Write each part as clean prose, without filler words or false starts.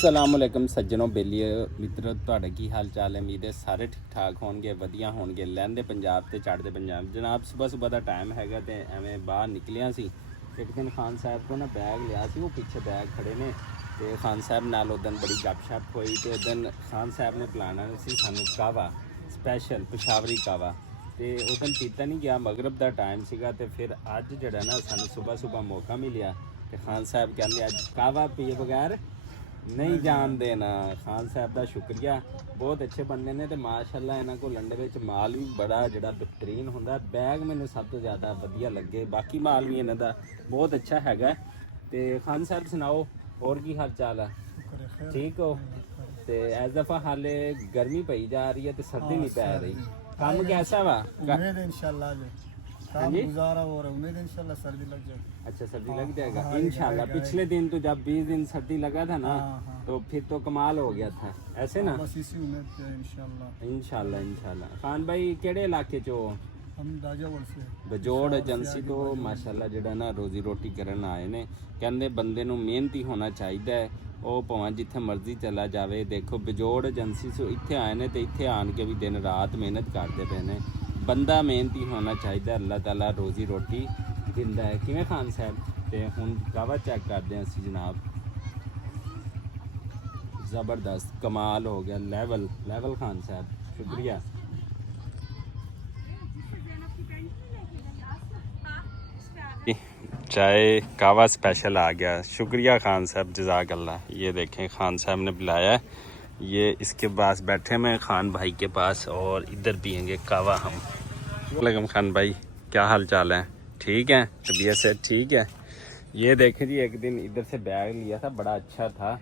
असलामुअलैकुम सज्जनों बेलिए मित्रों ਤੁਹਾਡਾ ਕੀ ਹਾਲ ਚਾਲ ਹੈ। ਉਮੀਦ ਹੈ ਸਾਰੇ ਠੀਕ ਠਾਕ ਹੋਣਗੇ, ਵਧੀਆ ਹੋਣਗੇ। ਲਹਿੰਦੇ ਪੰਜਾਬ ਤੇ ਚੜ੍ਹਦੇ ਪੰਜਾਬ ਜਨਾਬ ਸਵੇਰ ਦਾ ਟਾਈਮ ਹੈਗਾ ਤੇ ਐਵੇਂ ਬਾਹਰ ਨਿਕਲਿਆ ਸੀ। ਇੱਕ ਦਿਨ ਖਾਨ ਸਾਹਿਬ ਤੋਂ ਨਾ ਬੈਗ ਲਿਆ ਸੀ, ਉਹ ਪਿੱਛੇ ਬੈਗ ਖੜੇ ਨੇ ਤੇ ਖਾਨ ਸਾਹਿਬ ਨਾਲ ਉਦੋਂ ਬੜੀ ਗੱਪਸ਼ਪ ਹੋਈ ਤੇ ਉਦੋਂ ਖਾਨ ਸਾਹਿਬ ਨੇ ਪਿਲਾਣਾ ਸੀ ਸਾਨੂੰ ਕਾਵਾ ਸਪੈਸ਼ਲ ਪਿਸ਼ਾਵਰੀ ਕਾਵਾ ਤੇ ਉਦੋਂ ਪੀਤਾ ਨਹੀਂ ਗਿਆ। ਮਗਰਬ ਦਾ ਟਾਈਮ ਸੀਗਾ ਤੇ ਫਿਰ ਅੱਜ ਜਿਹੜਾ ਨਾ ਸਾਨੂੰ ਸਵੇਰ ਮੌਕਾ ਮਿਲਿਆ ਤੇ ਖਾਨ ਸਾਹਿਬ ਕਹਿੰਦੇ ਅੱਜ ਕਾਵਾ ਪੀਏ ਬਗੈਰ नहीं जान देना। खान साहब का शुक्रिया, बहुत अच्छे बंदे ने तो माशाअल्लाह इन्हों को लंडे में माल भी बड़ा जोड़ा बेहतरीन होंगे। बैग मैंने सब तो ज़्यादा वधिया लगे, बाकी माल भी इन्हों का बहुत अच्छा है। तो खान साहब सुनाओ और की हाल चाल है, ठीक हो? तो इस दफ़ा हाले गर्मी पई जा रही है तो सर्दी नहीं पै रही, काम कैसा वा? गुजारा हो रहा है, उम्मीद इंशाल्लाह सर्दी लग जाएगी। अच्छा सर्दी लग जाएगा इंशाल्लाह। पिछले दिन तो जब 20 दिन सर्दी लगा था ना तो फिर तो कमाल हो गया था, ऐसे ना? बस इसी उम्मीद पे इंशाल्लाह इंशाल्लाह इंशाल्लाह। खान भाई केड़े इलाके चो? हम दाजावल से बजोड़ एजेंसी तो माशाल्लाह जिहड़ा ना रोजी रोटी करन आए ने। कहंदे बंदे नूं मेहनती होना चाहिए, ਉਹ ਭਾਵੇਂ ਜਿੱਥੇ ਮਰਜ਼ੀ ਚਲਾ ਜਾਵੇ। ਦੇਖੋ ਬਜੋੜ ਏਜੰਸੀ ਤੋਂ ਇੱਥੇ ਆਏ ਨੇ ਤੇ ਇੱਥੇ ਆਣ ਕੇ ਵੀ ਦਿਨ ਰਾਤ ਮਿਹਨਤ ਕਰਦੇ ਪਏ ਨੇ। ਬੰਦਾ ਮਿਹਨਤੀ ਹੋਣਾ ਚਾਹੀਦਾ, ਅੱਲਾਹ ਤਾਲਾ ਰੋਜ਼ੀ ਰੋਟੀ ਦਿੰਦਾ ਹੈ। ਕਿਵੇਂ ਖਾਨ ਸਾਹਿਬ? ਤੇ ਹੁਣ ਕਾਵਾ ਚੈੱਕ ਕਰਦੇ ਹਾਂ ਅਸੀਂ ਜਨਾਬ। ਜ਼ਬਰਦਸਤ ਕਮਾਲ ਹੋ ਗਿਆ, ਲੈਵਲ ਖਾਨ ਸਾਹਿਬ ਸ਼ੁਕਰੀਆ। चाय कावा स्पेशल आ गया, शुक्रिया खान साहब, जज़ाक अल्लाह। ये देखें खान साहब ने बुलाया है, ये इसके पास बैठे मैं खान भाई के पास और इधर पियेंगे कावा हम। वालेकुम खान भाई, क्या हाल चाल है? ठीक है, तबीयत से ठीक है? ये देखें जी, एक दिन इधर से बैग लिया था, बड़ा अच्छा था,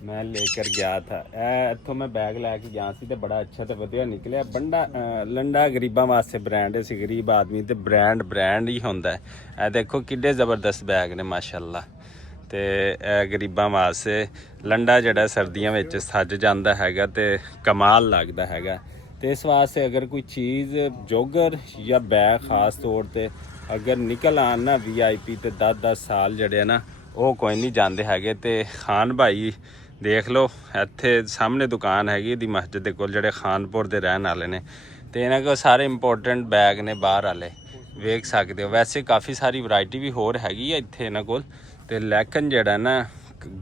मैं लेकर गया था। इतों मैं बैग लैके गया सी ते बड़ा अच्छा तो वधिया निकलिया। बंडा लंडा गरीबां वास्ते ब्रांड है, गरीब आदमी ते ब्रांड ही होंदा है। ए देखो किड्डे ज़बरदस्त बैग ने माशाअल्लाह। ते गरीबां वास्ते लंडा जिहड़ा सर्दियां विच सज जांदा हैगा ते कमाल लगदा हैगा। ते इस वास्ते अगर कोई चीज़ जोगर या बैग खास तौर ते अगर निकल आन ना VIP ते 10-10 साल जड़े ना वो कोई नहीं जाते हैगे। ते खान भाई देख लो इत्थे सामने दुकान हैगी दी मस्जिद दे कोल, जेह्ड़े खानपुर दे रहन वाले ने ते इन्हां कोल सारे इंपोर्टेंट बैग ने बाहर वाले, वेख सकते हो। वैसे काफ़ी सारी वैरायटी भी होर हैगी है इत्थे इन्हां कोल। ते लेकिन जेह्ड़ा ना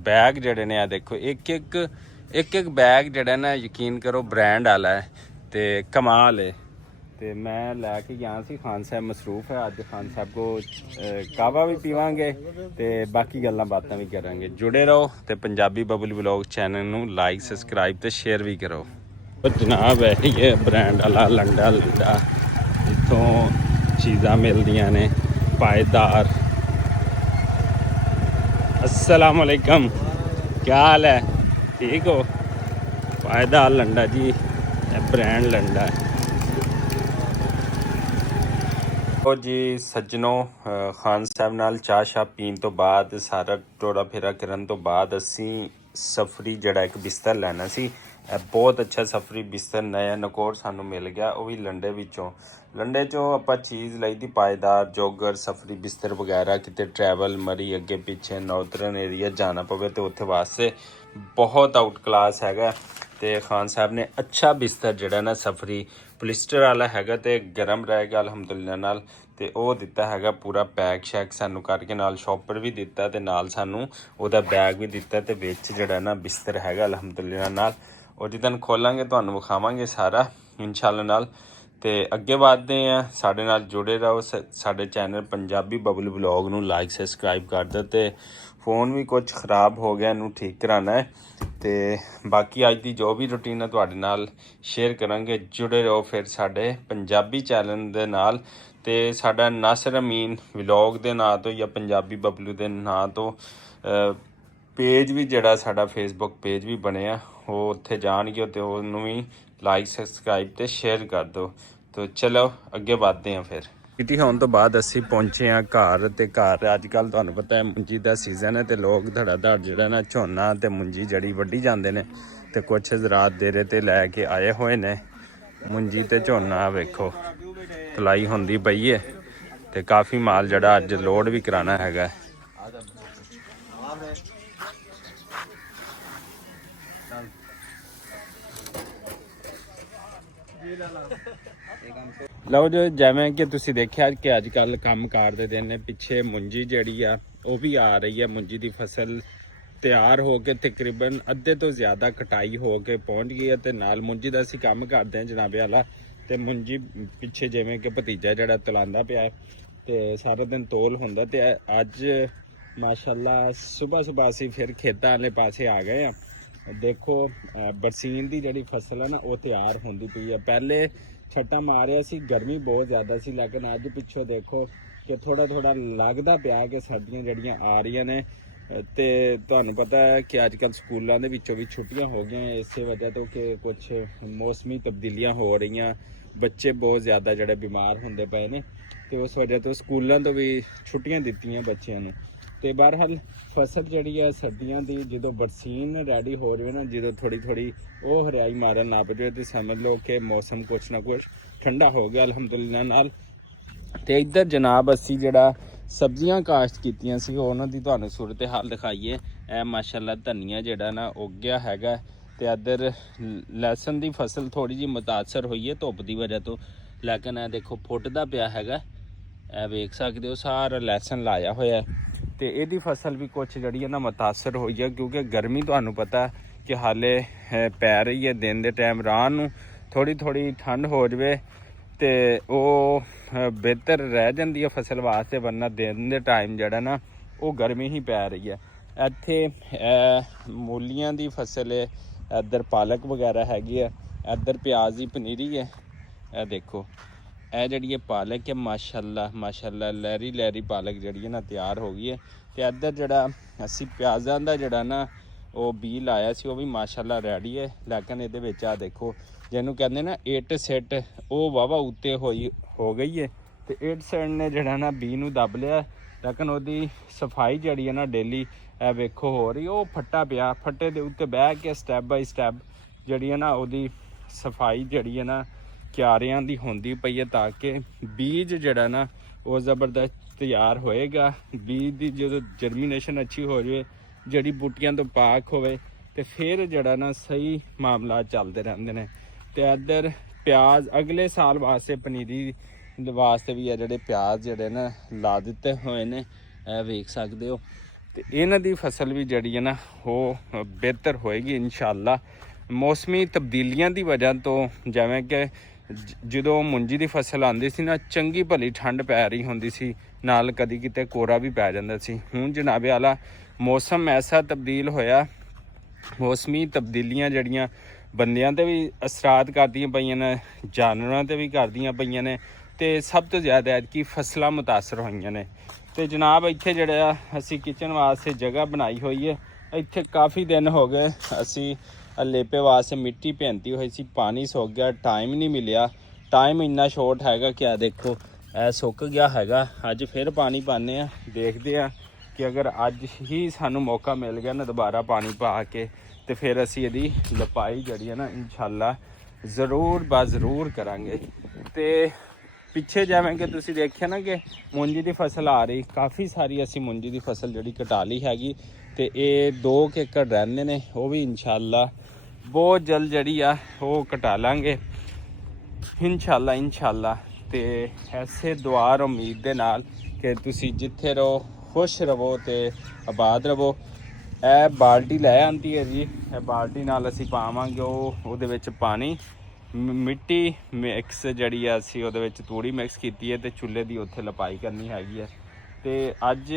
बैग जेह्ड़े ने आ देखो एक बैग जेह्ड़ा ना यकीन करो ब्रांड वाला है ते कमाल है। तो मैं लैके गया सी, खान साहब मसरूफ है अज, खान साहब को कावा भी पीवांगे तो बाकी गल्लां बातां भी करांगे। जुड़े रहो तो पंजाबी बबल व्लॉग चैनल नू लाइक सब्सक्राइब तो शेयर भी करो। तो जनाब है ये ब्रांड वाला लंडा इत्थों चीज़ां मिलदियां ने पायदार। अस्सलाम वालेकुम, क्या हाल है? ठीक हो? पायदार लंडा जी, ब्रांड लंडा है। और जी सज्जनों, खान साहब नाल चाह शाह पीन तो बाद सारा टोड़ा फेरा करन तो बाद असी सफरी जड़ा एक बिस्तर लैना सी। बहुत अच्छा सफरी बिस्तर नया नकोर सानू मिल गया, वो भी लंडे विचों। लंडे चों आपां चीज़ लई दी पायदार जोगर सफरी बिस्तर वगैरह, किते ट्रैवल मरी अगे पिछे नॉर्थਰਨ एरिया जाना पवे तो उत्थे वास्ते बहुत आउट क्लास हैगा। तो खान साहब ने अच्छा बिस्तर जड़ा ना सफरी पलिस्टर वाला हैगा ते गर्म रहेगा अलहमदुलिल्लाह नाल। ते ਉਹ ਦਿੱਤਾ ਹੈਗਾ ਪੂਰਾ ਪੈਕ ਸ਼ੈਕ ਸਾਨੂੰ ਕਰਕੇ, ਨਾਲ ਸ਼ੌਪਰ ਵੀ ਦਿੱਤਾ ਤੇ ਨਾਲ ਸਾਨੂੰ ਉਹਦਾ ਬੈਗ ਵੀ ਦਿੱਤਾ ਤੇ ਵਿੱਚ ਜਿਹੜਾ ਨਾ ਬਿਸਤਰ ਹੈਗਾ ਅਲਹਮਦੁਲਿल्लाह ਨਾਲ। ਉਹ ਜਿੱਦਣ ਖੋਲਾਂਗੇ ਤੁਹਾਨੂੰ ਵਿਖਾਵਾਂਗੇ ਸਾਰਾ ਇਨਸ਼ਾਅੱਲਾ ਨਾਲ। ਤੇ ਅੱਗੇ ਵਧਦੇ ਆ, ਸਾਡੇ ਨਾਲ ਜੁੜੇ ਰਹੋ। ਸਾਡੇ ਚੈਨਲ ਪੰਜਾਬੀ ਬਬਲ ਵਲੌਗ ਨੂੰ ਲਾਈਕ ਸਬਸਕ੍ਰਾਈਬ ਕਰ ਦਿਓ। ਤੇ फ़ोन भी कुछ ख़राब हो गया, इनू ठीक कराना है। तो बाकी अज की जो भी रूटीन है तुहाडे नाल शेयर करांगे। जुड़े रहो फिर साडे पंजाबी चैनल दे नाल। ते साडा नासिर अमीन व्लॉग दे नां तो या पंजाबी बबलू दे नां तो पेज भी जड़ा साडा फेसबुक पेज भी बनिया, वो उत्थे जाणगे तो उन्होंने भी लाइक सब्सक्राइब तो शेयर कर दो। तो चलो अगे बढ़ते हैं। फिर छुट्टी होने तो बाद असी पहुंचे हाँ घर। तो घर अजकल तुहानू पता है मुंजी का सीजन है तो लोग धड़ाधड़ जो ना झोना तो मुंजी जड़ी वड्डी जाते हैं। तो कुछ हज़रात देरे ते लैके आए हुए ने मुंजी तो झोना वेखो तलाई होंदी पई है। तो काफ़ी माल जड़ा अज लोड भी कराना हैगा। ਲਓ ਜੀ, ਜਿਵੇਂ ਕਿ ਤੁਸੀਂ ਦੇਖਿਆ ਕਿ ਅੱਜ ਕੱਲ ਕੰਮ ਕਾਰ ਦੇ ਦਿਨ ਨੇ, ਪਿੱਛੇ ਮੁੰਜੀ ਜਿਹੜੀ ਆ ਉਹ ਵੀ ਆ ਰਹੀ ਹੈ। ਮੁੰਜੀ ਦੀ ਫਸਲ ਤਿਆਰ ਹੋ ਕੇ ਤਕਰੀਬਨ ਅੱਧੇ ਤੋਂ ਜ਼ਿਆਦਾ ਕਟਾਈ ਹੋ ਕੇ ਪਹੁੰਚ ਗਈ ਹੈ, ਤੇ ਨਾਲ ਮੁੰਜੀ ਦਾ ਅਸੀਂ ਕੰਮ ਕਰਦੇ ਹਾਂ ਜਨਾਬੇ ਵਾਲਾ। ਤੇ ਮੁੰਜੀ ਪਿੱਛੇ ਜਿਵੇਂ ਕਿ ਭਤੀਜਾ ਜਿਹੜਾ ਤਲਾਉਂਦਾ ਪਿਆ ਹੈ, ਤੇ ਸਾਰਾ ਦਿਨ ਤੋਲ ਹੁੰਦਾ। ਤੇ ਅੱਜ ਮਾਸ਼ਾਅੱਲਾ ਸਵੇਰ ਅਸੀਂ ਫਿਰ ਖੇਤਾਂ ਵਾਲੇ ਪਾਸੇ ਆ ਗਏ ਆ। ਦੇਖੋ ਬਰਸੀਨ ਦੀ ਜਿਹੜੀ ਫਸਲ ਹੈ ਨਾ ਉਹ ਤਿਆਰ ਹੁੰਦੀ ਪਈ ਹੈ। ਪਹਿਲੇ ਛੱਟਾ ਮਾਰਿਆ ਸੀ, ਗਰਮੀ ਬਹੁਤ ਜ਼ਿਆਦਾ ਸੀ, ਲੇਕਿਨ ਅੱਜ ਪਿੱਛੋਂ ਦੇਖੋ ਕਿ ਥੋੜਾ ਲੱਗਦਾ ਪਿਆ ਕਿ ਸਰਦੀਆਂ ਜਿਹੜੀਆਂ ਆ ਰਹੀਆਂ ਨੇ। ਤੇ ਤੁਹਾਨੂੰ ਪਤਾ ਹੈ ਕਿ ਅੱਜ ਕੱਲ੍ਹ ਸਕੂਲਾਂ ਦੇ ਵਿੱਚੋਂ ਵੀ ਛੁੱਟੀਆਂ ਹੋ ਗਈਆਂ ਇਸੇ ਵਜ੍ਹਾ ਤੋਂ ਕਿ ਕੁਝ ਮੌਸਮੀ ਤਬਦੀਲੀਆਂ ਹੋ ਰਹੀਆਂ। ਬੱਚੇ ਬਹੁਤ ਜ਼ਿਆਦਾ ਜਿਹੜੇ ਬਿਮਾਰ ਹੁੰਦੇ ਪਏ ਨੇ, ਤੇ ਉਸ ਵਜ੍ਹਾ ਤੋਂ ਸਕੂਲਾਂ ਤੋਂ ਵੀ ਛੁੱਟੀਆਂ ਦਿੱਤੀਆਂ ਬੱਚਿਆਂ ਨੂੰ। ਤੇ ਬਹਰਹਾਲ ਫਸਲ ਜਿਹੜੀ ਹੈ ਸਰਦੀਆਂ ਦੀ ਜਦੋਂ ਬਰਸੀਨ ਰੈਡੀ ਹੋ ਜਾਵੇ ਨਾ, ਜਦੋਂ ਥੋੜੀ ਉਹ ਹਰਿਆਈ ਮਾਰਨ ਲੱਗ ਜਾਵੇ, ਤੇ ਸਮਝ ਲਓ ਕਿ ਮੌਸਮ ਕੁਛ ਨਾ ਕੁਛ ਠੰਡਾ ਹੋ ਗਿਆ ਅਲਹਮਦੁਲਿਲਾ ਨਾਲ। ਤੇ ਇੱਧਰ ਜਨਾਬ ਅਸੀਂ ਜਿਹੜਾ ਸਬਜ਼ੀਆਂ ਕਾਸ਼ਤ ਕੀਤੀਆਂ ਸੀ ਉਹਨਾਂ ਦੀ ਤੁਹਾਨੂੰ ਸੂਰਤ ਹਾਲ ਦਿਖਾਈਏ। ਇਹ ਮਾਸ਼ਾਅੱਲਾ ਧਨੀਆ ਜਿਹੜਾ ਨਾ ਉੱਗਿਆ ਹੈਗਾ, ਤੇ ਇੱਧਰ ਲਸਣ ਦੀ ਫਸਲ ਥੋੜੀ ਜਿਹੀ ਮੁਤਾਸਰ ਹੋਈ ਹੈ ਧੁੱਪ ਦੀ ਵਜ੍ਹਾ ਤੋਂ, ਲੇਕਿਨ ਇਹ ਦੇਖੋ ਫੁੱਟਦਾ ਪਿਆ ਹੈਗਾ। ਇਹ ਵੇਖ ਸਕਦੇ ਹੋ ਸਾਰਾ ਲਸਣ ਲਾਇਆ ਹੋਇਆ। ਤੇ ਇਹਦੀ ਫਸਲ ਵੀ ਕੁਛ ਜਿਹੜੀ ਹੈ ਨਾ ਮੁਤਾਸਰ ਹੋਈ ਹੈ, ਕਿਉਂਕਿ ਗਰਮੀ ਤੁਹਾਨੂੰ ਪਤਾ ਕਿ ਹਾਲੇ ਪੈ ਰਹੀ ਹੈ। ਦਿਨ ਦੇ ਟਾਈਮ ਰਾਤ ਨੂੰ ਥੋੜੀ ਠੰਡ ਹੋ ਜਾਵੇ ਤੇ ਉਹ ਬਿਹਤਰ ਰਹਿ ਜਾਂਦੀ ਹੈ ਫਸਲ ਵਾਸਤੇ, ਵਰਨਾ ਦਿਨ ਦੇ ਟਾਈਮ ਜਿਹੜਾ ਨਾ ਉਹ ਗਰਮੀ ਹੀ ਪੈ ਰਹੀ ਹੈ। ਇੱਥੇ ਮੂਲੀਆਂ ਦੀ ਫਸਲ ਹੈ, ਇੱਧਰ ਪਾਲਕ ਵਗੈਰਾ ਹੈਗੀ ਹੈ, ਇੱਧਰ ਪਿਆਜ਼ ਦੀ ਪਨੀਰੀ ਹੈ। ਇਹ ਦੇਖੋ ਇਹ ਜਿਹੜੀ ਹੈ ਪਾਲਕ ਹੈ ਮਾਸ਼ਾਅੱਲਾ ਲਹਿਰੀ ਪਾਲਕ ਜਿਹੜੀ ਹੈ ਨਾ ਤਿਆਰ ਹੋ ਗਈ ਹੈ। ਤੇ ਇੱਧਰ ਜਿਹੜਾ ਅਸੀਂ ਪਿਆਜ਼ਾਂ ਦਾ ਜਿਹੜਾ ਨਾ ਉਹ ਬੀਜ ਲਾਇਆ ਸੀ ਉਹ ਵੀ ਮਾਸ਼ਾਅੱਲਾ ਰੈਡੀ ਹੈ, ਲੇਕਿਨ ਇਹਦੇ ਵਿੱਚ ਆ ਦੇਖੋ ਜਿਹਨੂੰ ਕਹਿੰਦੇ ਨਾ ਇੱਟ ਸਿੱਟ ਉਹ ਵਾਹਵਾ ਉੱਤੇ ਹੋ ਗਈ ਹੈ। ਤੇ ਇੱਟ ਸਿੱਟ ਨੇ ਜਿਹੜਾ ਨਾ ਬੀ ਨੂੰ ਦੱਬ ਲਿਆ, ਲੇਕਿਨ ਉਹਦੀ ਸਫਾਈ ਜਿਹੜੀ ਹੈ ਨਾ ਡੇਲੀ ਇਹ ਵੇਖੋ ਹੋ ਰਹੀ। ਉਹ ਫੱਟਾ ਪਿਆ, ਫੱਟੇ ਦੇ ਉੱਤੇ ਬਹਿ ਕੇ ਸਟੈਪ ਬਾਈ ਸਟੈਪ ਜਿਹੜੀ ਹੈ ਨਾ ਉਹਦੀ ਸਫਾਈ ਜਿਹੜੀ ਹੈ ਨਾ ਕਿਆਰਿਆਂ ਦੀ ਹੁੰਦੀ ਪਈ ਹੈ, ਤਾਂ ਕਿ ਬੀਜ ਜਿਹੜਾ ਨਾ ਉਹ ਜ਼ਬਰਦਸਤ ਤਿਆਰ ਹੋਏਗਾ। ਬੀਜ ਦੀ ਜਦੋਂ ਜਰਮੀਨੇਸ਼ਨ ਅੱਛੀ ਹੋ ਜਾਵੇ, ਜਿਹੜੀ ਬੂਟੀਆਂ ਤੋਂ ਪਾਕ ਹੋਵੇ, ਤੇ ਫਿਰ ਜਿਹੜਾ ਨਾ ਸਹੀ ਮਾਮਲਾ ਚੱਲਦੇ ਰਹਿੰਦੇ ਨੇ। ਤੇ ਇੱਧਰ ਪਿਆਜ਼ ਅਗਲੇ ਸਾਲ ਵਾਸਤੇ ਪਨੀਰੀ ਵਾਸਤੇ ਵੀ ਆ ਜਿਹੜੇ ਪਿਆਜ਼ ਜਿਹੜੇ ਨਾ ਲਾ ਦਿੱਤੇ ਹੋਏ ਨੇ, ਇਹ ਵੇਖ ਸਕਦੇ ਹੋ। ਤੇ ਇਹਨਾਂ ਦੀ ਫਸਲ ਵੀ ਜਿਹੜੀ ਹੈ ਨਾ ਉਹ ਬਿਹਤਰ ਹੋਏਗੀ ਇਨਸ਼ਾਅੱਲਾ। ਮੌਸਮੀ ਤਬਦੀਲੀਆਂ ਦੀ ਵਜ੍ਹਾ ਤੋਂ, ਜਿਵੇਂ ਕਿ ਜਦੋਂ ਮੁੰਜੀ ਦੀ ਫਸਲ ਆਉਂਦੀ ਸੀ ਨਾ ਚੰਗੀ ਭਲੀ ਠੰਡ ਪੈ ਰਹੀ ਹੁੰਦੀ ਸੀ, ਨਾਲ ਕਦੀ ਕਿਤੇ ਕੋਰਾ ਵੀ ਪੈ ਜਾਂਦਾ ਸੀ। ਹੁਣ ਜਨਾਬੇ ਵਾਲਾ ਮੌਸਮ ਐਸਾ ਤਬਦੀਲ ਹੋਇਆ, ਮੌਸਮੀ ਤਬਦੀਲੀਆਂ ਜਿਹੜੀਆਂ ਬੰਦਿਆਂ 'ਤੇ ਵੀ ਅਸਰਾਤ ਕਰਦੀਆਂ ਪਈਆਂ ਨੇ, ਜਾਨਵਰਾਂ 'ਤੇ ਵੀ ਕਰਦੀਆਂ ਪਈਆਂ ਨੇ, ਤੇ ਸਭ ਤੋਂ ਜ਼ਿਆਦਾ ਐਤਕੀ ਫਸਲਾਂ ਮੁਤਾਸਰ ਹੋਈਆਂ ਨੇ। ਤੇ ਜਨਾਬ ਇੱਥੇ ਜਿਹੜਾ ਅਸੀਂ ਕਿਚਨ ਵਾਸਤੇ ਜਗ੍ਹਾ ਬਣਾਈ ਹੋਈ ਹੈ, ਇੱਥੇ ਕਾਫੀ ਦਿਨ ਹੋ ਗਏ ਅਸੀਂ ਲੇਪੇ ਵਾਸਤੇ ਮਿੱਟੀ ਭਿੰਤੀ ਹੋਈ ਸੀ, ਪਾਣੀ ਸੁੱਕ ਗਿਆ, ਟਾਈਮ ਨਹੀਂ ਮਿਲਿਆ। ਟਾਈਮ ਇੰਨਾ ਸ਼ੋਰਟ ਹੈਗਾ ਕਿ ਆ ਦੇਖੋ ਇਹ ਸੁੱਕ ਗਿਆ ਹੈਗਾ। ਅੱਜ ਫਿਰ ਪਾਣੀ ਪਾਉਂਦੇ ਆ, ਦੇਖਦੇ ਆ ਕਿ ਅਗਰ ਅੱਜ ਹੀ ਸਾਨੂੰ ਮੌਕਾ ਮਿਲ ਗਿਆ ਨਾ ਦੁਬਾਰਾ ਪਾਣੀ ਪਾ ਕੇ, ਤੇ ਫਿਰ ਅਸੀਂ ਇਹਦੀ ਲਪਾਈ ਜਿਹੜੀ ਹੈ ਨਾ ਇਨਸ਼ਾਅੱਲਾ ਜ਼ਰੂਰ ਕਰਾਂਗੇ। ਤੇ ਪਿੱਛੇ ਜਿਵੇਂ ਕਿ ਤੁਸੀਂ ਦੇਖਿਆ ਨਾ ਕਿ ਮੂੰਜੀ ਦੀ ਫਸਲ ਆ ਰਹੀ, ਕਾਫੀ ਸਾਰੀ ਅਸੀਂ ਮੂੰਜੀ ਦੀ ਫਸਲ ਜਿਹੜੀ ਕਟਾ ਲਈ ਹੈਗੀ। ਤੇ ਇਹ 2 ਏਕੜ ਰਹਿੰਦੇ ਨੇ, ਉਹ ਵੀ ਇਨਸ਼ਾਅੱਲਾ ਬਹੁਤ ਜਲਦ ਜਿਹੜੀ ਆ ਉਹ ਕਟਾ ਲਾਂਗੇ ਇਨਸ਼ਾਅੱਲਾ। ਤੇ ਐਸੇ ਦੁਆ ਉਮੀਦ ਦੇ ਨਾਲ ਕਿ ਤੁਸੀਂ ਜਿੱਥੇ ਰਹੋ ਖੁਸ਼ ਰਹੋ ਤੇ ਆਬਾਦ ਰਹੋ। ਇਹ ਬਾਲਟੀ ਲੈ ਆਂਦੀ ਹੈ ਜੀ, ਇਹ ਬਾਲਟੀ ਨਾਲ ਅਸੀਂ ਪਾਵਾਂਗੇ ਉਹਦੇ ਵਿੱਚ ਪਾਣੀ, ਮਿੱਟੀ ਮਿਕਸ ਜਿਹੜੀ ਆ ਅਸੀਂ ਉਹਦੇ ਵਿੱਚ ਤੂੜੀ ਮਿਕਸ ਕੀਤੀ ਹੈ, ਤੇ ਚੁੱਲ੍ਹੇ ਦੀ ਉੱਥੇ ਲਪਾਈ ਕਰਨੀ ਹੈਗੀ ਹੈ। ਤੇ ਅੱਜ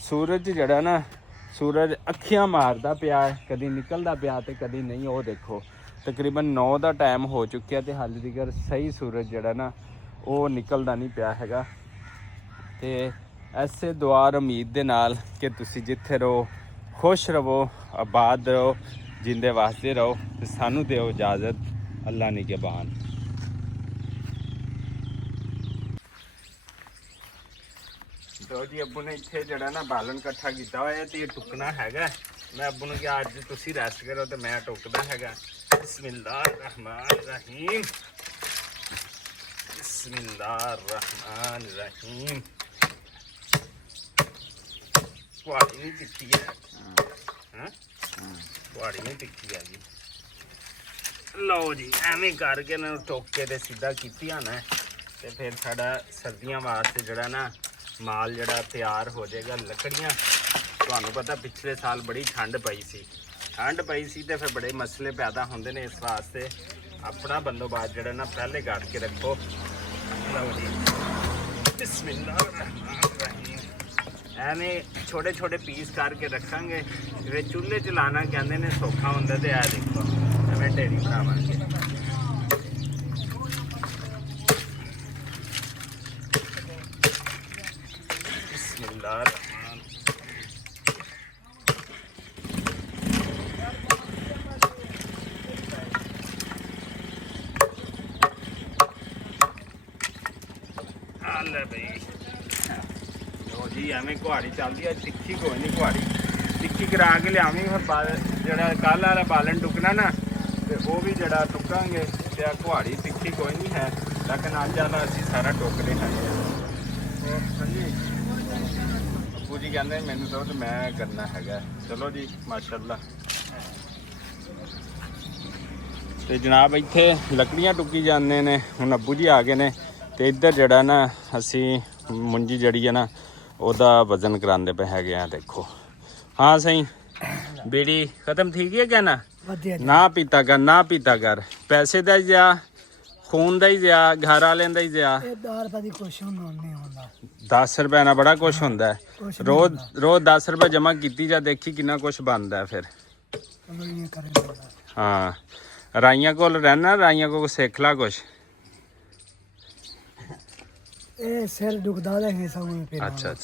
ਸੂਰਜ ਜਿਹੜਾ ਨਾ ਸੂਰਜ ਅੱਖੀਆਂ ਮਾਰਦਾ ਪਿਆ, ਕਦੀ ਨਿਕਲਦਾ ਪਿਆ ਤੇ ਕਦੀ ਨਹੀਂ। ਉਹ ਦੇਖੋ ਤਕਰੀਬਨ 9 ਦਾ ਟਾਈਮ ਹੋ ਚੁੱਕਿਆ ਤੇ ਹਾਲੇ ਤੀਕਰ ਸਹੀ ਸੂਰਜ ਜਿਹੜਾ ਨਾ ਉਹ ਨਿਕਲਦਾ ਨਹੀਂ ਪਿਆ ਹੈਗਾ। ਤੇ ਐਸੇ ਦੁਆ ਉਮੀਦ ਦੇ ਨਾਲ ਕਿ ਤੁਸੀਂ ਜਿੱਥੇ ਰਹੋ ਖੁਸ਼ ਰਹੋ, ਆਬਾਦ ਰਹੋ, ਜਿੰਦੇ ਵਾਸਤੇ ਰਹੋ, ਤੇ ਸਾਨੂੰ ਦਿਓ ਇਜਾਜ਼ਤ। ਅੱਲਾ ਨਿਗਹਿਬਾਨ। ਲਓ ਜੀ, ਅੱਬੂ ਨੇ ਇੱਥੇ ਜਿਹੜਾ ਨਾ ਬਾਲਣ ਇਕੱਠਾ ਕੀਤਾ ਹੋਇਆ ਤੇ ਇਹ ਟੁਕਣਾ ਹੈਗਾ। ਮੈਂ ਅੱਬੂ ਨੂੰ ਕਿਹਾ ਅੱਜ ਤੁਸੀਂ ਰੈਸਟ ਕਰੋ ਤੇ ਮੈਂ ਟੁਕਦਾ ਹੈਗਾ। ਬਿਸਮਿਲ੍ਲਾਹਿਰ ਰਹਿਮਾਨਿਰ ਰਹੀਮ, ਬਿਸਮਿਲ੍ਲਾਹਿਰ ਰਹਿਮਾਨਿਰ ਰਹੀਮ। ਕੁਆਲਿਟੀ ਨਹੀਂ ਕੀਤੀ ਹੈ। ਕੁਹਾੜੀ ਨਹੀਂ ਟਿੱਕੀ ਆ ਜੀ। ਲਓ ਜੀ ਐਵੇਂ ਕਰਕੇ ਨਾ ਟੋਕ ਕੇ ਤੇ ਸਿੱਧਾ ਕੀਤੀਆਂ ਨਾ ਤੇ ਫਿਰ ਸਾਡਾ ਸਰਦੀਆਂ ਵਾਸਤੇ ਜਿਹੜਾ ਨਾ ਮਾਲ ਜਿਹੜਾ ਤਿਆਰ ਹੋ ਜਾਏਗਾ। ਲੱਕੜੀਆਂ ਤੁਹਾਨੂੰ ਪਤਾ ਪਿਛਲੇ ਸਾਲ ਬੜੀ ਠੰਡ ਪਈ ਸੀ ਤੇ ਫਿਰ ਬੜੇ ਮਸਲੇ ਪੈਦਾ ਹੁੰਦੇ ਨੇ। ਇਸ ਵਾਸਤੇ ਆਪਣਾ ਬੰਦੋਬਸਤ ਜਿਹੜਾ ਨਾ ਪਹਿਲੇ ਕੱਢ ਕੇ ਰੱਖੋ। ਲਓ ਜੀ ਬਿਸਮਿਲ੍ਲਾਹਿਰਰਹਿਮਾਨਿਰਰਹੀਮ। ਐਵੇਂ ਛੋਟੇ ਛੋਟੇ ਪੀਸ ਕਰਕੇ ਰੱਖਾਂਗੇ। ਜਿਵੇਂ ਚੁੱਲ੍ਹੇ 'ਚ ਲਾਣਾ ਕਹਿੰਦੇ ਨੇ ਸੌਖਾ ਹੁੰਦਾ ਤੇ ਇਹ ਦੇਖੋ ਐਵੇਂ ਢੇਰੀ ਬਣਾਵਾਂਗੇ। ਬਿਸਮਿਲ੍ਲਾਹਿਰਰਹਿਮਾਨਿਰਰਹੀਮ। ਲੈ ਬਈ ਲੋ ਜੀ ਐਵੇਂ ਕੁਹਾੜੀ ਚੱਲਦੀ ਆ। ਤਿੱਖੀ ਕੋਈ ਨਹੀਂ ਕੁਹਾੜੀ ਤਿੱਖੀ ਕਰਾ ਕੇ ਲਿਆਵੀਂ। ਫਿਰ ਜਿਹੜਾ ਕੱਲ੍ਹ ਵਾਲਾ ਬਾਲਣ ਟੁਕਣਾ ਨਾ ਤੇ ਉਹ ਵੀ ਜਿਹੜਾ ਟੁਕਾਂਗੇ ਤੇ ਆ ਕੁਹਾੜੀ ਤਿੱਖੀ ਕੋਈ ਨਹੀਂ ਹੈ। ਲੇਕਿਨ ਅੱਜ ਵਾਲਾ ਅਸੀਂ ਸਾਰਾ ਟੋਕਦੇ ਹੈਗੇ ਆ। ਹਾਂਜੀ ਅੱਬੂ ਜੀ ਕਹਿੰਦੇ ਮੈਨੂੰ ਦੋ ਤੇ ਮੈਂ ਕਰਨਾ ਹੈਗਾ। ਚਲੋ ਜੀ ਮਾਸ਼ਾਅੱਲਾ। ਤੇ ਜਨਾਬ ਇੱਥੇ ਲੱਕੜੀਆਂ ਟੁੱਕੀ ਜਾਂਦੇ ਨੇ। ਹੁਣ ਅੱਬੂ ਜੀ ਆ ਗਏ ਨੇ ਤੇ ਇੱਧਰ ਜਿਹੜਾ ਨਾ ਅਸੀਂ ਮੁੰਜੀ ਜਿਹੜੀ ਹੈ ਨਾ ਉਹਦਾ ਵਜ਼ਨ ਕਰਾਉਂਦੇ ਪਏ ਹੈਗੇ ਆ। ਦੇਖੋ ਹਾਂ ਸਹੀ ਬੀੜੀ ਖਤਮ ਥੀ ਗਈ ਹੈ ਨਾ ਨਾ ਪੀਤਾ ਕਰ ਪੈਸੇ ਦਾ ਹੀ ਜਿਆ ਖੂਨ ਦਾ ਹੀ ਜਿਆ ਘਰ ਵਾਲਿਆਂ ਦਾ ਹੀ ਜਿਆ। 10 ਰੁਪਏ ਨਾਲ ਬੜਾ ਕੁਛ ਹੁੰਦਾ ਹੈ। ਰੋਜ਼ 10 ਰੁਪਏ ਜਮ੍ਹਾਂ ਕੀਤੀ ਜਾ ਦੇਖੀ ਕਿੰਨਾ ਕੁਛ ਬਣਦਾ ਫਿਰ। ਹਾਂ ਰਾਈਆਂ ਕੋਲ ਰਹਿਣਾ ਰਾਈਆਂ ਕੋਲ ਸਿੱਖ ਲਾ ਕੁਛ। ਇਹ ਸਿਰ ਦੁਖਦਾ ਹੈ ਸਭ ਨੂੰ। ਅੱਛਾ।